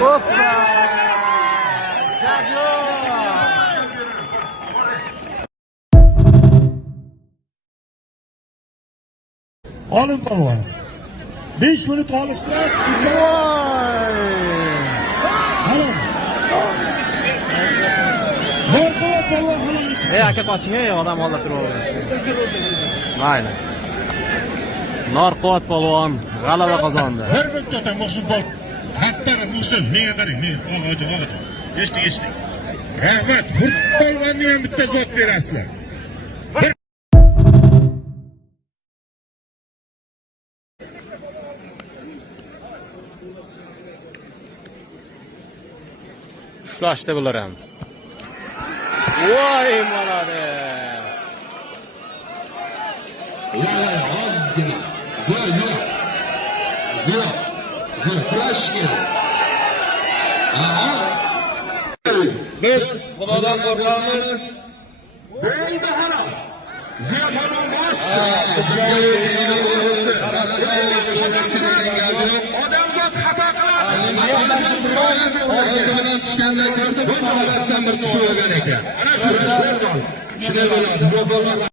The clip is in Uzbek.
Hoppa! Stadion! Olim polvon. 5 minut olishtirasiz. Voy! Halol. Marqova polvon halol. Aka qoching, odam olda turaveradi. Mayli. Norquvvat polvon g'alaba qozondi. Bir to'xtam Muhsin polvon. Hattar Muhsin, menga qarang, men og'aji. Eshting. Rahmat, Muhsin polvonni ham bitta zot berasizlar. Ushlashdi bular ham. Voy, молодец. Ozgina. Zo'r. Kurash kerak. Biz Xudodan qo'rqamiz. Bo'ldi harom. Zo'r polvon bosh. Odamzod xato qiladi. Oldindan tushganda ko'rdim, bu holatdan bir tushib olgan ekan. Ana shu. Shunday bo'ladi.